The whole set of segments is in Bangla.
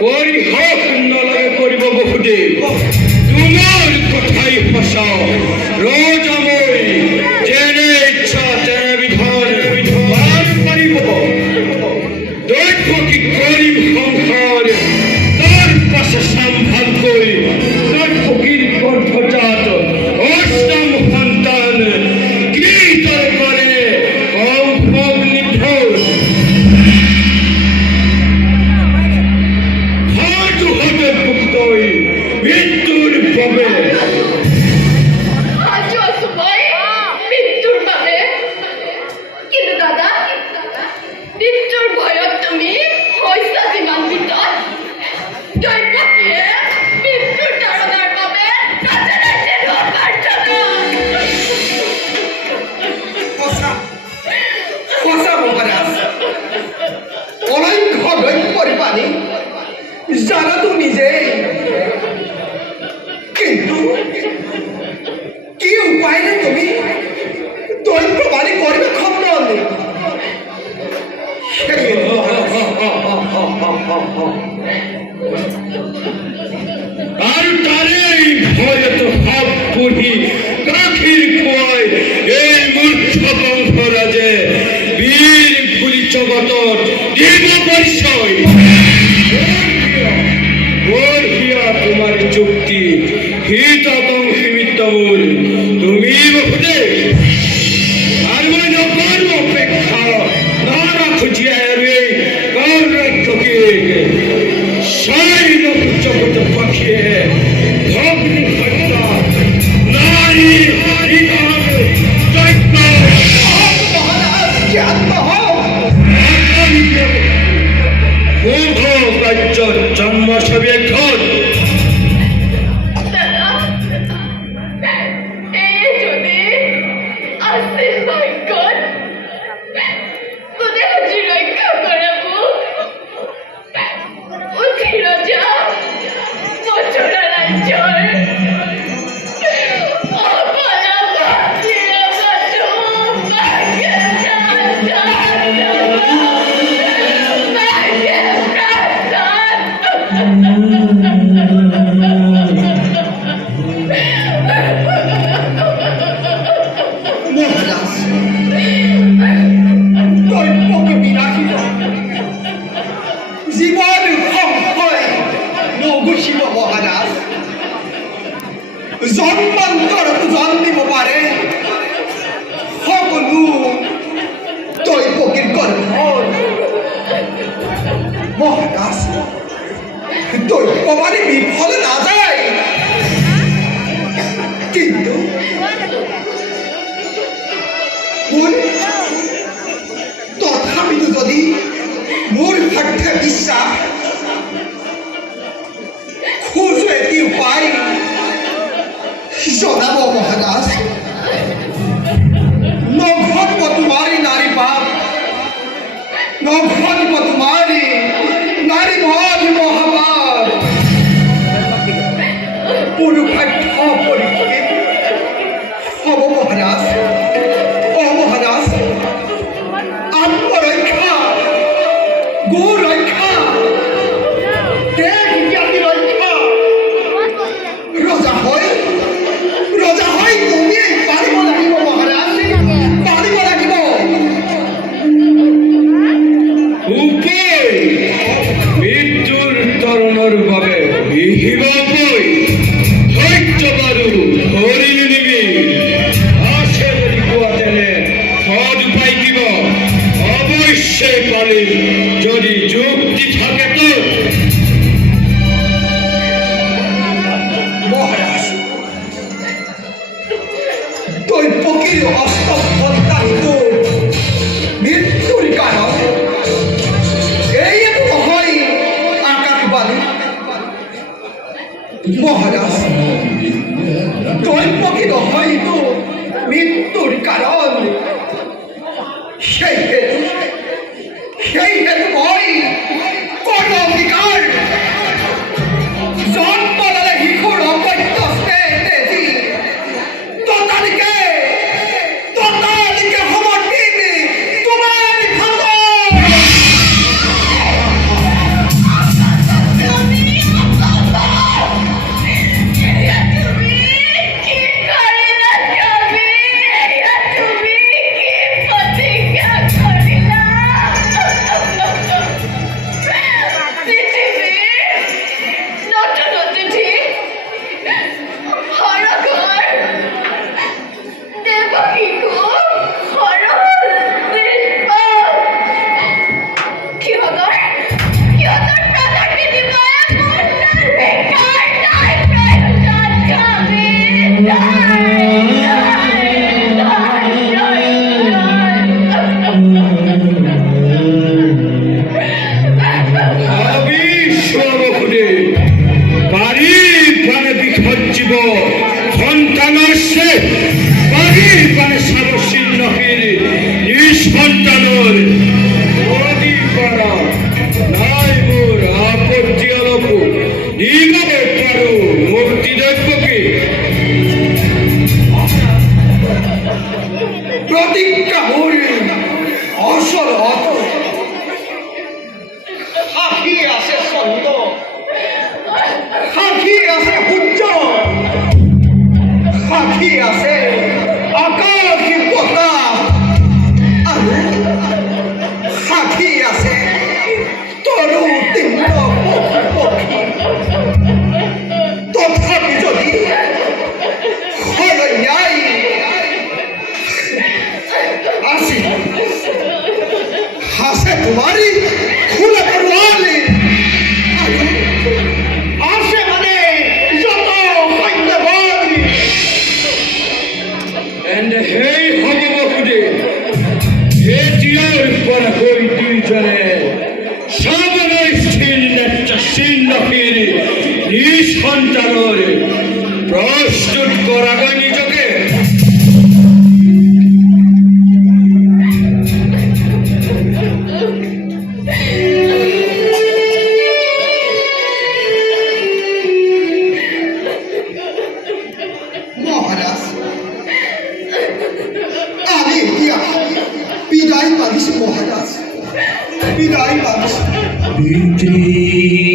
कोई हक न लगे करिब बहुदेव तुम কোথায় ফসাও রোজ আমি জেনে ইচ্ছা জেনে বিধান মান পারিব দেখব কি করি সংসার তার পাশে সম্ভাল করি তার ফকির গর্ভজাত অষ্টম সন্তান কি তোর করে অভোগ নিঠোর হাজু হবে পুক্তই মৃত্যুর পাবে জানা তো নিজে কিন্তু কি উপায় রে তুমি দৈত্য বাড়ি করবে খবর নেই আর তারে ভয়ে তো ভাব পুরি কাখির খোয় এই মূর্খ বংশরাজে বীর পুরি জগতর দেব পরিচয় তোমার চুক্তি হিত বংশী বিদ্যমূল তুমি বহুদে আর মানে নকর্ম অপেক্ষা না রাখো জিয়ারে কার রাখকে সাই লোক জগৎ পাখিয়ে ভগ্নি ঘটনা নারী হরিকাম চৈত্য মহারাজ জ্ঞাত হও রাজ্য জন্ম সবে ঘট জন্মান্তর জন্মিব পারে সকলো দৈবকীর গর্ভ মহারাজ দৈব মানে বিফল না যায় কিন্তু তথাপিতো যদি মোৰ ভাগ্যে বিশ্বাস খোঁজ এটি উপায় জনাব মহারাজ নঘটব তোমারি নারী পাপ নঘটব তোমারি নারী মদ মহাপাপ পুরুষার্থ পরীক্ষিত হব মহারাজ ও মহারাজ আত্মরক্ষা গো রক্ষা দেশ জাতি রক্ষা রজা হয় তুমি পারিব লাগিব মহারাজ পারিব লাগিব মৃত্যুর তরণর বাবে বিহিব ধৈর্য বারু হরিণ নিবি আসে যদি কুয়াতেনে সদ উপায় দিব অবশ্যই পারি যদি যুক্তি থাকে তো মহারাজ দৈবকীর অস্তব্ধতাহিত মৃত্যুর কারণ এই নহয় আকাশবাণী মহারাজ দৈবকী নহয়তো মৃত্যুর কারণ সেই হেতু মই কোন অধিকার জন্ম শিশুর অপত্যস্তে ততালিকে সমর্পিত তোমার ভালো আছে তোমারই খুলে পড়ুয়ালি আছে মানে যত সৈন্যবাদী And hey, Homokude, Etiar Parakoi Dijane, Sabana Stin at Sin the Piri, Nish Huntanore, Prostut Koragani Joke. মহারাজ আমি এতিয়া বিদায় পাবিছো মহারাজ বিদায় পাবিছো Fitri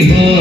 ho,